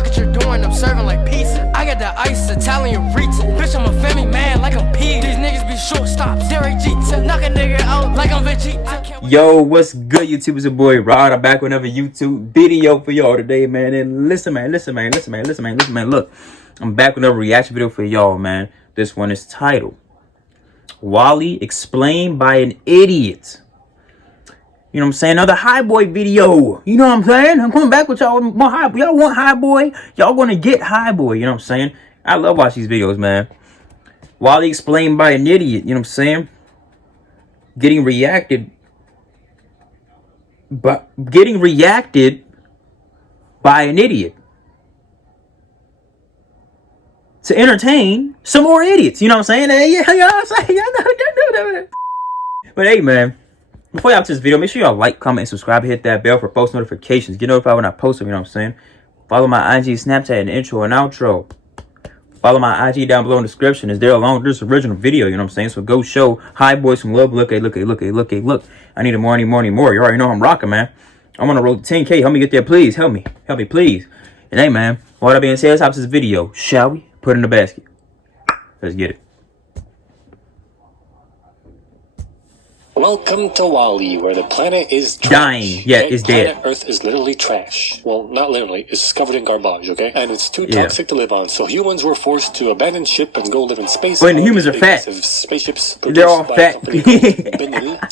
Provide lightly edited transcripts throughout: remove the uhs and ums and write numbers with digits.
Look what you're doing, I'm serving like pizza. I got the ice, Italian reach. Bitch, I'm a family man like I'm P. These niggas be shortstops. Derek Jeter, knock a nigga out like I'm Vegeta. Yo, what's good, YouTube? It's your boy Rod. I'm back with another YouTube video for y'all today, man. And listen, man. Look, I'm back with another reaction video for y'all, man. This one is titled WALL-E Explained by an Idiot. You know what I'm saying? Another High Boy video. You know what I'm saying? I'm coming back with y'all with more High Boy. Y'all want High Boy? Y'all gonna get High Boy. You know what I'm saying? I love watching these videos, man. WALL-E Explained by an Idiot. You know what I'm saying? Getting reacted by an idiot to entertain some more idiots. You know what I'm saying? Hey, yeah, you know what I'm saying? But hey, man, before y'all watch this video, make sure y'all like, comment, and subscribe, and hit that bell for post notifications. Get notified when I post them, you know what I'm saying? Follow my IG, Snapchat, and intro and outro. Follow my IG down below in the description. Is there along this original video, you know what I'm saying? So go show High Boy some love. Look. I need more. You already know I'm rocking, man. I'm on the road to 10K. Help me get there, please. Help me, please. And hey, man, with all that being said, let's hop to this video. Shall we? Put it in the basket. Let's get it. Welcome to WALL-E, where the planet is trash. Dying. Yeah, it's dead. Planet Earth is literally trash. Well, not literally. It's covered in garbage, okay? And it's too toxic to live on. So humans were forced to abandon ship and go live in space. Well, the humans are fat. Spaceships. They're all fat.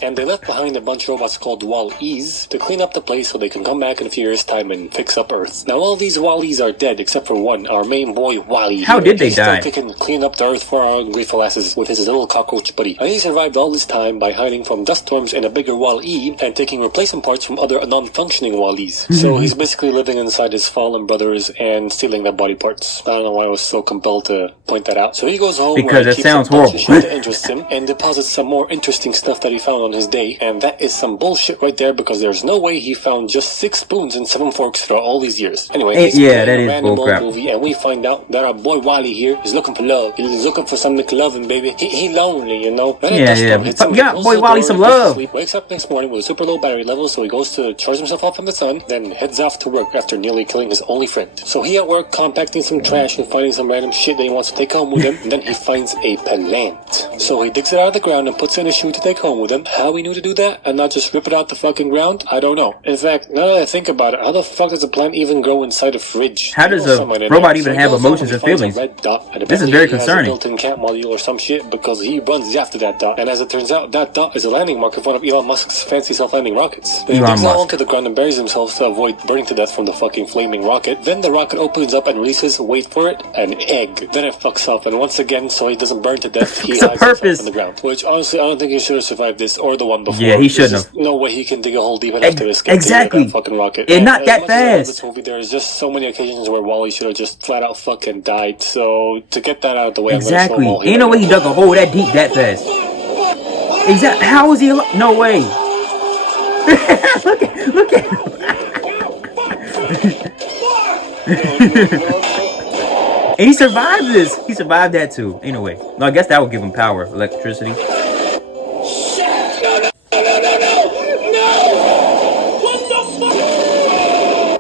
And they left behind a bunch of robots called WALL-Es to clean up the place so they can come back in a few years' time and fix up Earth. Now, all these WALL-Es are dead except for one, our main boy, WALL-E. How did they die? He's still clean up the Earth for our ungrateful asses with his little cockroach buddy. And he survived all this time by hiding from dust storms in a bigger WALL-E and taking replacement parts from other non-functioning WALL-Es. So he's basically living inside his fallen brothers and stealing their body parts. I don't know why I was so compelled to point that out. So he goes home because it sounds horrible. Shit that interests him and deposits some more interesting stuff that he found on his day, and that is some bullshit right there because there's no way he found just 6 spoons and 7 forks throughout all these years. Anyway, yeah, that is bullcrap. Movie, and we find out that our boy WALL-E here is looking for love. He's looking for some McLovin', baby. He lonely, you know. Yeah, boy WALL-E some love. Wakes up next morning with a super low battery level, so he goes to charge himself up from the sun, then heads off to work after nearly killing his only friend. So he at work compacting some trash and finding some random shit that he wants to take home with him, and then he finds a plant. So he digs it out of the ground and puts it in a shoe to take home with him. How he knew to do that and not just rip it out the fucking ground, I don't know. In fact, now that I think about it, how the fuck does a plant even grow inside a fridge? How does a robot even have emotions and feelings? This is very concerning. He has a built-in cat module or some shit because he runs after that dot. And as it turns out, that dot is a landing mark in front of Elon Musk's fancy self-landing rockets. Then he digs out onto the ground and buries himself to avoid burning to death from the fucking flaming rocket. Then the rocket opens up and releases, wait for it, an egg. Then it fucks off, and once again, so he doesn't burn to death, he hides himself in the ground. Which honestly, I don't think he should have survived this or the one before. Yeah, he shouldn't have. No way he can dig a hole deep enough to escape that fucking rocket. And not that fast. This movie, there's just so many occasions where WALL-E should have just flat out fucking died. So to get that out of the way, exactly. Ain't no way he dug a hole that deep that fast. Exactly. How was he alive? No way. look at him. And he survived this. He survived that too. Ain't no way. No, I guess that would give him power. Electricity.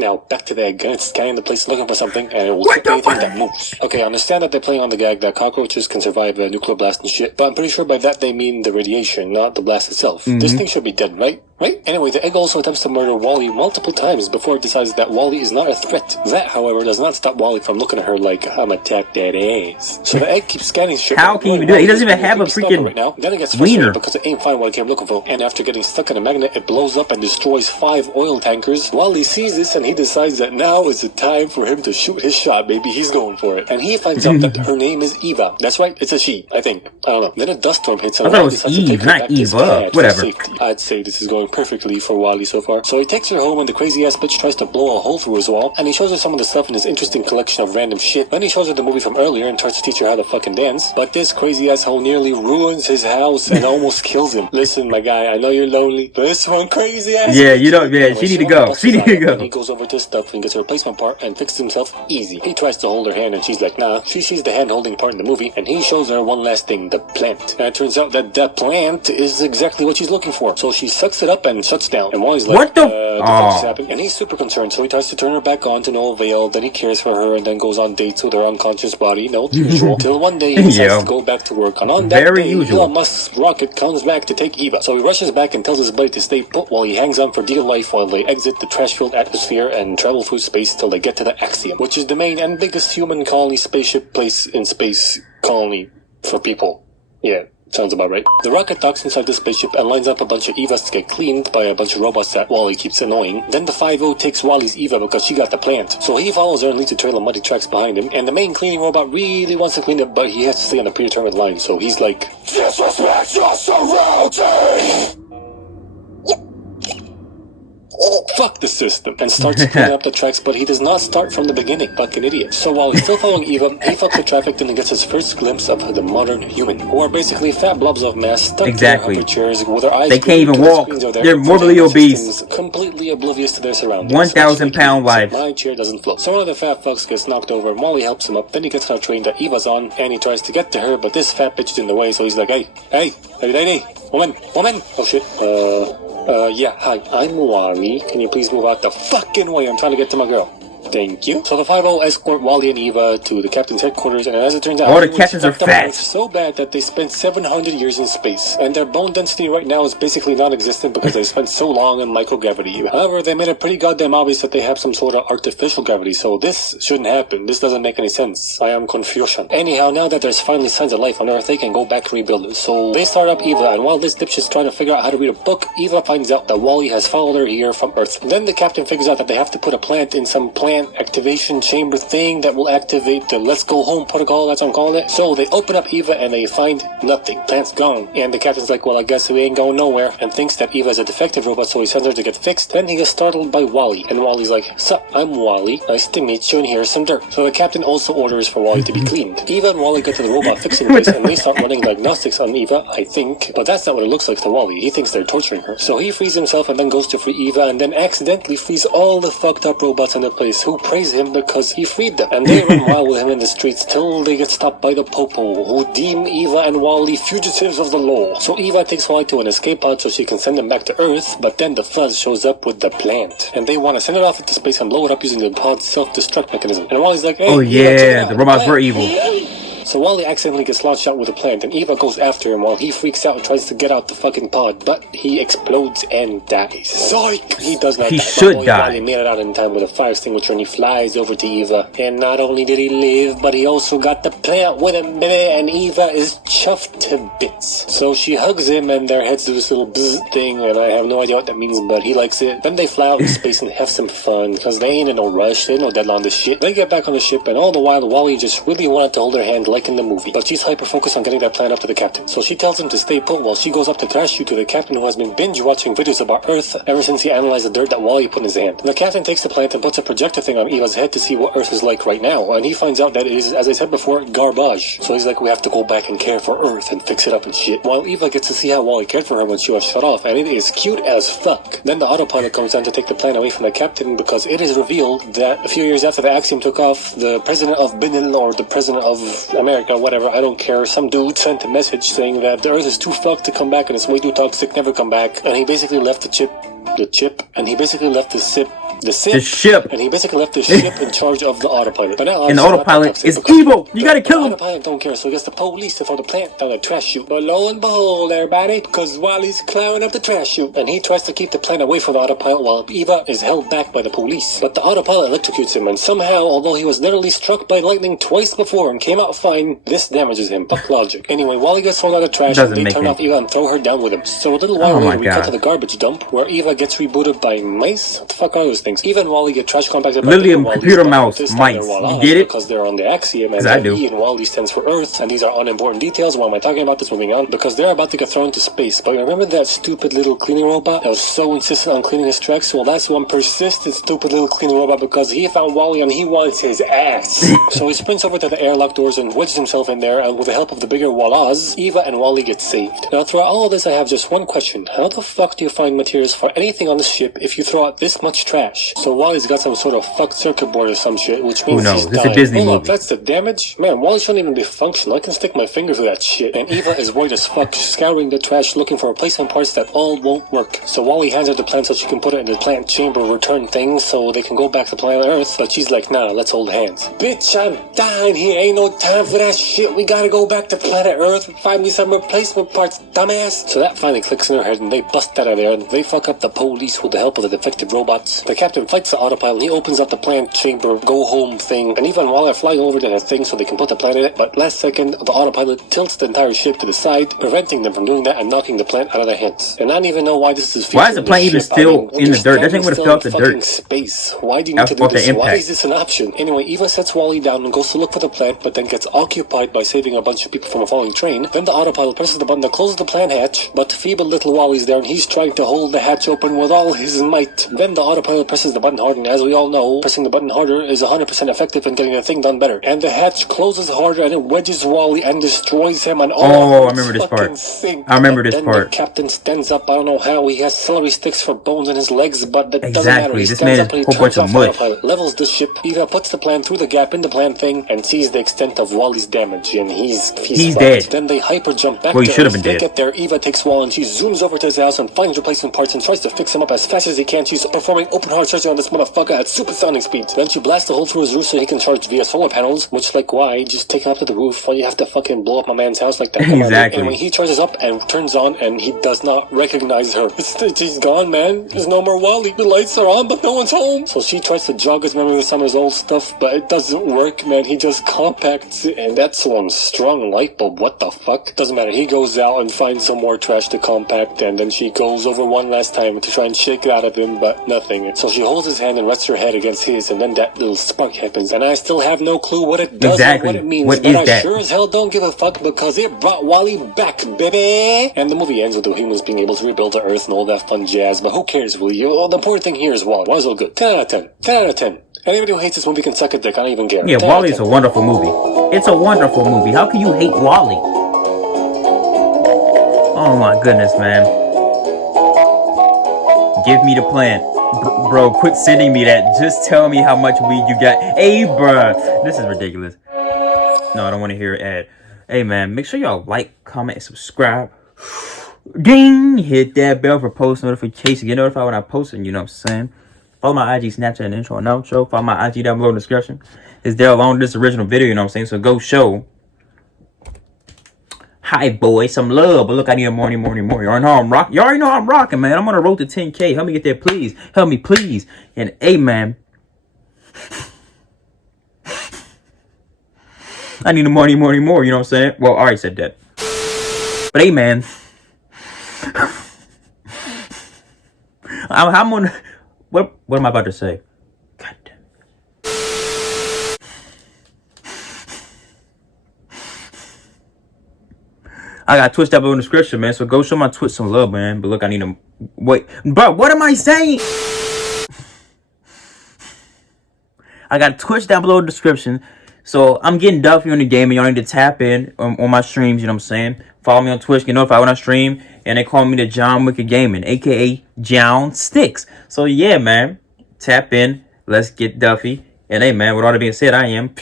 Now, back to the egg. It's scanning the place looking for something, and it will take anything that moves. Okay, I understand that they're playing on the gag that cockroaches can survive a nuclear blast and shit, but I'm pretty sure by that they mean the radiation, not the blast itself. This thing should be dead, right? Anyway, the egg also attempts to murder WALL-E multiple times before it decides that WALL-E is not a threat. That, however, does not stop WALL-E from looking at her like, I'm attack that ass. So the egg keeps scanning shit. How can you do that? He doesn't even have a freaking right now. Then it gets frustrated because it ain't find what it came looking for. And after getting stuck in a magnet, it blows up and destroys 5 oil tankers. WALL-E sees this and he decides that now is the time for him to shoot his shot, baby. He's going for it. And he finds out that her name is Eva. That's right, it's a she, I think. I don't know. Then a dust storm hits him. I thought it was Eve, not Eva. Whatever. I'd say this is going perfectly for WALL-E so far. So he takes her home and the crazy ass bitch tries to blow a hole through his wall, and he shows her some of the stuff in his interesting collection of random shit. Then he shows her the movie from earlier and tries to teach her how to fucking dance. But this crazy asshole nearly ruins his house and almost kills him. Listen, my guy, I know you're lonely, but this one crazy ass. Yeah, you don't. Yeah, she need to go. She need to go. And he goes over to his stuff and gets a replacement part and fixes himself easy. He tries to hold her hand and she's like, nah. She sees the hand holding part in the movie, and he shows her one last thing, the plant. And it turns out that that plant is exactly what she's looking for. So she sucks it up up and shuts down. And Wally's like, What the fuck just happened? And he's super concerned, so he tries to turn her back on to no avail. Then he cares for her and then goes on dates with her unconscious body. No, usual. Till one day he decides to go back to work. And on that day, Elon Musk's rocket comes back to take Eva. So he rushes back and tells his buddy to stay put while he hangs on for dear life while they exit the trash-filled atmosphere and travel through space till they get to the Axiom, which is the main and biggest human colony spaceship place in space colony for people. Yeah. Sounds about right. The rocket docks inside the spaceship and lines up a bunch of Evas to get cleaned by a bunch of robots that Wally keeps annoying. Then the 5-0 takes Wally's Eva because she got the plant. So he follows her and leaves a trail of muddy tracks behind him. And the main cleaning robot really wants to clean it, but he has to stay on the predetermined line. So he's like, disrespect your surroundings! Fuck the system, and starts cleaning up the tracks, but he does not start from the beginning. Fucking idiot. So while he's still following Eva, he fucks the traffic and gets his first glimpse of the modern human, who are basically fat blobs of mass stuck in their upper chairs with their eyes. They can't even walk. They're morbidly obese. Completely oblivious to their surroundings. 1,000-pound life. My chair doesn't float. So one of the fat fucks gets knocked over, and Wally helps him up. Then he gets on a train that Eva's on, and he tries to get to her, but this fat bitch is in the way, so he's like, hey, woman. Oh shit, yeah, hi, I'm Wally. Can you please move out the fucking way? I'm trying to get to my girl. Thank you. So the 5-0 escort Wally and Eva to the captain's headquarters, and as it turns out, all the captains are fat. So bad that they spent 700 years in space, and their bone density right now is basically non-existent because they spent so long in microgravity. However, they made it pretty goddamn obvious that they have some sort of artificial gravity, so this shouldn't happen. This doesn't make any sense. I am confusion. Anyhow, now that there's finally signs of life on Earth, they can go back to rebuild it. So they start up Eva, and while this dipshit's trying to figure out how to read a book, Eva finds out that Wally has followed her here from Earth. Then the captain figures out that they have to put a plant in some plant activation chamber thing that will activate the let's go home protocol, that's what I'm calling it. So they open up Eva and they find nothing. Plant's gone. And the captain's like, well, I guess we ain't going nowhere, and thinks that Eva is a defective robot, so he sends her to get fixed. Then he gets startled by Wally, and Wally's like, sup, I'm Wally. Nice to meet you, and here's some dirt. So the captain also orders for Wally to be cleaned. Eva and Wally get to the robot fixing place, and they start running diagnostics on Eva, I think. But that's not what it looks like to Wally. He thinks they're torturing her. So he frees himself and then goes to free Eva, and then accidentally frees all the fucked up robots in the place, who praise him because he freed them. And they run wild with him in the streets till they get stopped by the Popo, who deem Eva and Wally fugitives of the law. So Eva takes Wally to an escape pod so she can send him back to Earth, but then the Fuzz shows up with the plant, and they want to send it off into space and blow it up using the pod's self-destruct mechanism. And Wally's like, hey, oh yeah, the robots were evil. So Wally accidentally gets launched out with a plant, and Eva goes after him while he freaks out and tries to get out the fucking pod, but he explodes and dies. Psych! He does not die. He should die. Wally made it out in time with a fire extinguisher, and he flies over to Eva. And not only did he live, but he also got the plant with him, baby, and Eva is chuffed to bits. So she hugs him, and their heads do this little bzz thing, and I have no idea what that means, but he likes it. Then they fly out in space and have some fun, because they ain't in no rush, they ain't no deadline on this shit. They get back on the ship, and all the while, Wally just really wanted to hold her hand like in the movie, but she's hyper-focused on getting that plan up to the captain. So she tells him to stay put while she goes up to crash shoot to the captain, who has been binge-watching videos about Earth ever since he analyzed the dirt that Wally put in his hand. The captain takes the plant and puts a projector thing on Eva's head to see what Earth is like right now, and he finds out that it is, as I said before, garbage. So he's like, we have to go back and care for Earth and fix it up and shit. While Eva gets to see how Wally cared for her when she was shut off, and it is cute as fuck. Then the autopilot comes down to take the plant away from the captain, because it is revealed that a few years after the Axiom took off, the president of Benin, or the president of America, whatever, I don't care, some dude sent a message saying that the Earth is too fucked to come back and it's way too toxic, never come back. And he basically left the ship, and he basically left the ship, and he basically left the ship in charge of the autopilot. But now, and the autopilot is evil. You gotta kill him. The autopilot don't care, so he gets the police to throw the plant down the trash chute. But lo and behold, everybody, because Wally's climbing up the trash chute, and he tries to keep the plant away from the autopilot while Eva is held back by the police. But the autopilot electrocutes him, and somehow, although he was literally struck by lightning twice before and came out fine, this damages him. Fuck logic. Anyway, Wally gets thrown out of the trash, and they turn off Eva and throw her down with him. So a little while later, we cut to the garbage dump, where Eva gets rebooted by mice. What the fuck are those things? Eva and Wally get trash compacted by Literally a computer mouse, mice. You get it? Because they're on the Axiom, and E and Wally stands for Earth, and these are unimportant details. Why am I talking about this? Moving on. Because they're about to get thrown to space. But remember that stupid little cleaning robot that was so insistent on cleaning his tracks? Well, that's one persistent stupid little cleaning robot, because he found Wally and he wants his ass. So he sprints over to the airlock doors and wedges himself in there, and with the help of the bigger Wallahs, Eva and Wally get saved. Now, throughout all of this, I have just one question. How the fuck do you find materials for anything on this ship if you throw out this much trash? trash. So Wally's got some sort of fucked circuit board or some shit, which means knows? he's It's a dying. Disney Hold up, movie. that's the damage? Man, Wally shouldn't even be functional. I can stick my finger through that shit. And Eva is worried as fuck, scouring the trash looking for replacement parts that all won't work. So Wally hands her the plant so she can put it in the plant chamber return thing so they can go back to planet Earth. But she's like, nah, let's hold hands. Bitch, I'm dying here. Ain't no time for that shit. We gotta go back to planet Earth and find me some replacement parts, dumbass. So that finally clicks in her head and they bust out of there and they fuck up the police with the help of the defective robots. The captain fights the autopilot and he opens up the plant chamber go home thing. And even while they're flying over to the thing so they can put the plant in it, but last second the autopilot tilts the entire ship to the side, preventing them from doing that and knocking the plant out of their hands. And I don't even know why this is Why is the plant even still in the dirt? That thing would have felt the dirt. Space. Why do you need to do this? Why is this an option? Anyway, Eva sets Wally down and goes to look for the plant, but then gets occupied by saving a bunch of people from a falling train. Then the autopilot presses the button that closes the plant hatch, but feeble little Wally's there and he's trying to hold the hatch open with all his might. Then the autopilot presses the button harder, and as we all know, pressing the button harder is 100% effective in getting the thing done better. And the hatch closes harder and it wedges Wally and destroys him on all I remember this part. I remember this part. The captain stands up. I don't know how. He has celery sticks for bones in his legs, but that doesn't matter. He This stands man up is and a whole bunch of mush. autopilot, levels the ship. Eva puts the plan through the gap in the plan thing and sees the extent of Wally's damage, and he's fucked. dead. Then they hyper jump back Well, he to should have Earth. been They dead. get there. Eva takes Wally and she zooms over to his house and finds replacement parts and tries to fix him up as fast as he can. She's performing open heart surgery on this motherfucker at supersonic speeds. Then she blasts a hole through his roof so he can charge via solar panels, which, like, why? Just take him up to the roof. Why do you have to fucking blow up my man's house like that? Come on, Exactly. and when he charges up and turns on and he does not recognize her. She's gone, man. There's no more Wally. The lights are on, but no one's home. So she tries to jog his memory with some of his old stuff, but it doesn't work, man. He just compacts it, and that's one strong light bulb. What the fuck? Doesn't matter. He goes out and finds some more trash to compact, and then she goes over one last time to try and shake it out of him, but nothing. So she holds his hand and rests her head against his, and then that little spark happens, and I still have no clue what it does or what it means. What but is I that? sure as hell don't give a fuck because it brought Wally back, baby. And the movie ends with the humans being able to rebuild the Earth and all that fun jazz. But who cares, will you? Well, the important thing here is Wally. Wall's all good. 10 out of 10. 10 out of 10. Anybody who hates this movie can suck a dick. I don't even care. Yeah, 10 Wally out is of a 10. wonderful movie. It's a wonderful movie. How can you hate Wally? Oh my goodness, man. Give me the plant. Bro, quit sending me that. Just tell me how much weed you got. Hey, bruh. This is ridiculous. No, I don't want to hear an ad. Hey, man, make sure y'all like, comment, and subscribe. Ding! Hit that bell for post notifications. Get notified when I post it, you know what I'm saying? Follow my IG, Snapchat, and intro and outro. Follow my IG down below in the description. It's there along with this original video, you know what I'm saying? So go show hi, boy, some love. But look, I need a morning. You already know I'm rocking. You already know I'm rocking, man. I'm on a road to 10K. Help me get there, please. Help me, please. And hey, man, I need a morning. You know what I'm saying? Well, I already said that. But hey, man, I'm on. What am I about to say? God damn. I got Twitch down below in the description, man. So go show my Twitch some love, man. But look, I need to wait. Bro, what am I saying? I got Twitch down below in the description. So I'm getting Duffy on the game, and y'all need to tap in on my streams. You know what I'm saying? Follow me on Twitch, get notified when I stream, and they call me the John Wicked Gaming, aka John Sticks. So yeah, man, tap in. Let's get Duffy. And hey, man, with all that being said, I am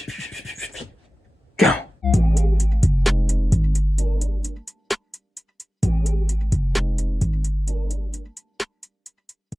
go.